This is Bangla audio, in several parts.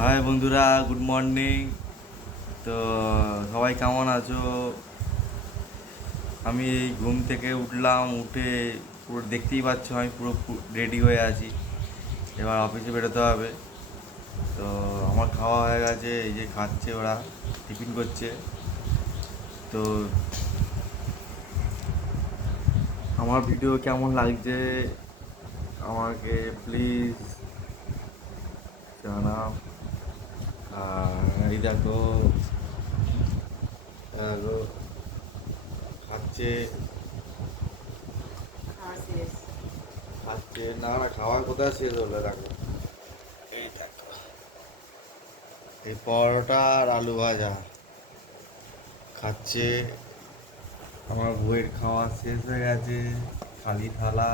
হাই বন্ধুরা, গুড মর্নিং। তো সবাই কেমন আছো? আমি এই ঘুম থেকে উঠলাম, উঠে পুরো দেখতেই পাচ্ছ আমি পুরো রেডি হয়ে আছি। এবার অফিসে বেরোতে হবে। তো আমার খাওয়া হয়ে গেছে, এই যে খাচ্ছে ওরা, টিফিন করছে। তো আমার ভিডিও কেমন লাগছে আমাকে প্লিজ জানাও। আর এই দেখো, দেখো খাচ্ছে খাচ্ছে না না, খাওয়ার কোথায় শেষ হলো দেখো। এই দেখো, এই পরোটা আর আলু ভাজা খাচ্ছে। আমার বউয়ের খাওয়া শেষ হয়ে গেছে, খালি থালা,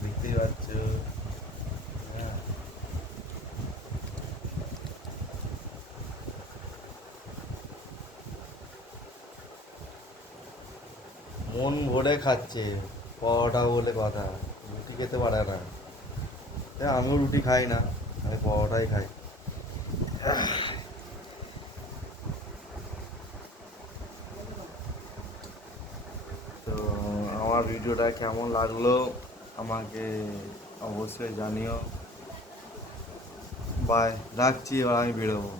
দেখতেই পাচ্ছ। হ্যাঁ, মন ভরে খাচ্ছে, পরোটা বলে কথা, রুটি খেতে পারে না। হ্যাঁ, আমিও রুটি খাই না, আমি পরোটাই খাই। তো আমার ভিডিওটা কেমন লাগলো আমাকে অবশ্যই জানিও। বাই, রাখছি, এবার আমি বেরোবো।